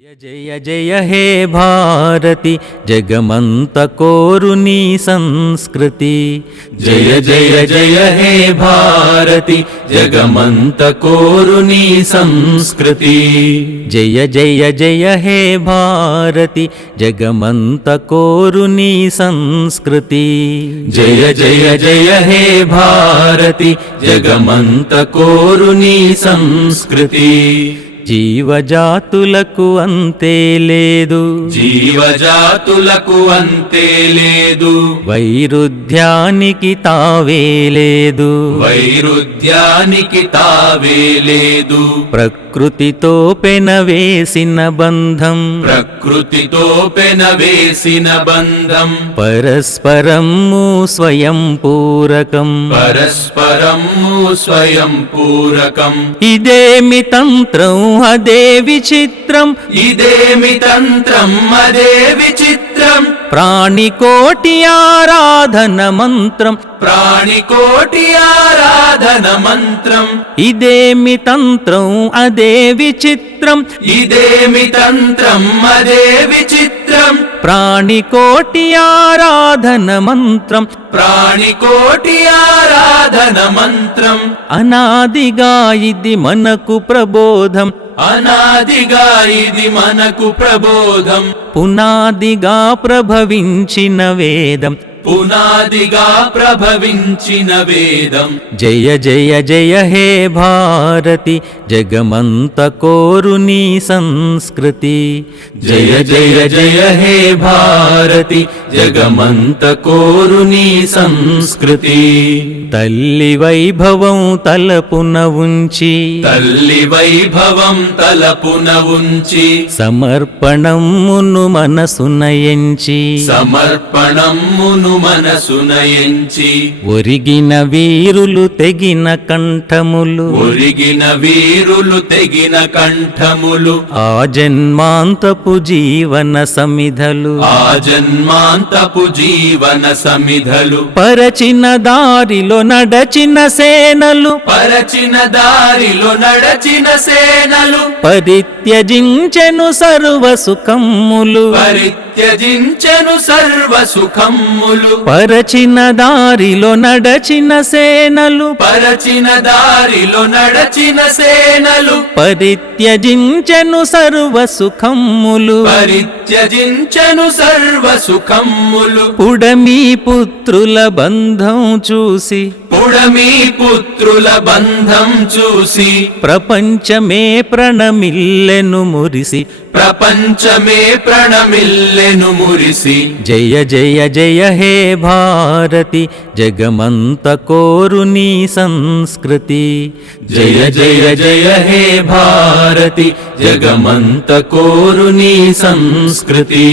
जय जय हे भारती जगमंत कोरुनी संस्कृति। जय जय जय हे भारती जगमंत कोरुनी संस्कृति। जय जय जय हे भारती जगमंत कोरुनी संस्कृति। जय जय जय हे भारती जगमंत कोरुनी संस्कृति। జీవజాతులకు అంతే లేదు, జీవజాతులకు అంతే లేదు, వైరుధ్యానికి తావే లేదు, వైరుధ్యానికి తావే లేదు, ప్రకృతితో పెనవేసిన బంధం, ప్రకృతితో పెనవేసిన బంధం, పరస్పరము స్వయం పూరకం, పరస్పరము స్వయం పూరకం. ఇదేమి తంత్రం అదే విచిత్రం, ఇదేమి తంత్రం అదే విచిత్రం, ప్రాణికోటి ఆరాధన మంత్రం, ప్రాణికోటి ఆరాధన మంత్రం. ఇదేమి తంత్రం అదే విచిత్రం, ఇదేమి తంత్రం అదే విచిత్రం, ప్రాణికోటి ఆరాధన మంత్రం, ప్రాణికోటి ఆరాధన మంత్రం. అనాదిగా ఇది మనకు ప్రబోధం, అనాదిగా ఇది మనకు ప్రబోధం, పునాదిగా ప్రభవించిన వేదం, పునాదిగా ప్రభవించిన వేదం. జయ జయ జయ హే భారతి జగమంత కోరుని సంస్కృతి. జయ జయ జయ హే భారతి జగమంత కోరుని సంస్కృతి. తల్లి వైభవం తలపున ఉంచి, తల్లి వైభవం తలపున ఉంచి, సమర్పణమును మనసున ఎంచి, సమర్పణమును మనసున ఎంచి, ఒరిగిన వీరులు తెగిన కంఠములు, ఒరిగిన వీరులు తెగిన కంఠములు, ఆ జన్మాంతపు జీవన సమిధలు, ఆ జన్మాంతపు జీవన సమిధలు, పరచిన దారిలో నడచిన సేనలు, పరచిన దారిలో నడచిన సేనలు, పరిత్యజించెను సర్వ సుఖములు, పరిత్యజించెను సర్వ సుఖములు, పరచిన దారిలో నడచిన సేనలు, పరచిన దారిలో నడచిన సేనలు, పరిత్యజించెను సర్వ సుఖములు, పరిత్యజించెను సర్వ సుఖములు. పుడమి పుత్రుల బంధం చూసి, పుడమి పుత్రుల బంధం చూసి, ప్రపంచమే ప్రణమిల్లెను మురిసి, ప్రపంచమే ప్రణమిల్లెను మురిసి. జయ జయ జయ హే భారతి జగమంత కోరుని సంస్కృతి. జయ జయ జయ హే భారతి జగమంత కోరుని సంస్కృతి.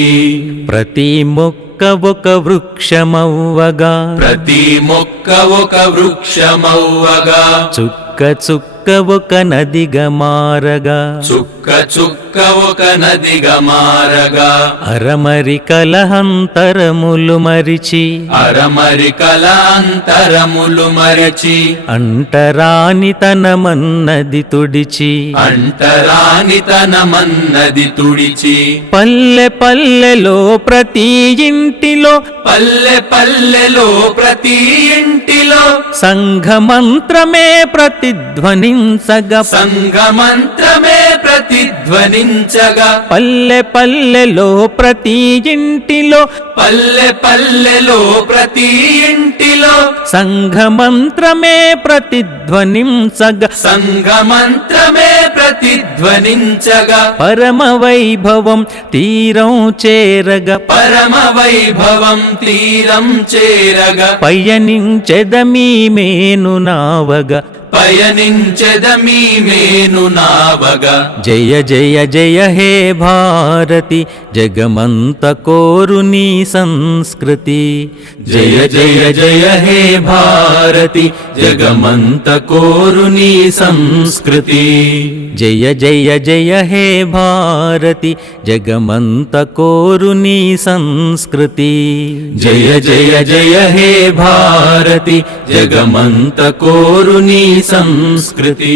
ప్రతి మొక్క ఒక వృక్షమవ్వగా, ప్రతి మొక్క ఒక వృక్షమవ్వగా, చుక్క చుక్క ఒక నదిగా మారగా, చుక్క చుక్క ఒక నదిగా మారగా, అరమరి కలహంతరములు మరిచి, అరమరి కలాంతరములు మరచి, అంటరాని తనమన్నది తుడిచి, అంటరాని తనమన్నది తుడిచి, పల్లె పల్లెలో ప్రతి ఇంటిలో, పల్లె పల్లెలో ప్రతి ఇంటిలో, సంఘమంత్రమే ప్రతిధ్వనించగా, సంఘమంత్రమే ప్రతిధ్వనించగా, పల్లె పల్లెలో ప్రతి ఇంటిలో, పల్లె పల్లెలో ప్రతి ఇంటిలో, సంఘమంత్రమే ప్రతిధ్వనించగా, సంఘమంత్రమే ప్రతిధ్వనించగా, పరమ వైభవం తీరం చేరగా, పరమ వైభవం తీరం చేరగా, పయనించెదమీ మేను నావగా, పయనించెదమీ మేను నావగా. జయ జయ జయ హే భారతి జగమంత కోరుని సంస్కృతి. జయ జయ జయ హే భారతి జగమంత కోరుని సంస్కృతి. జయ జయ జయ హే భారతి జగమంత కోరుని సంస్కృతి. జయ జయ జయ హే భారతి జగమంత కోరుని సంస్కృతి.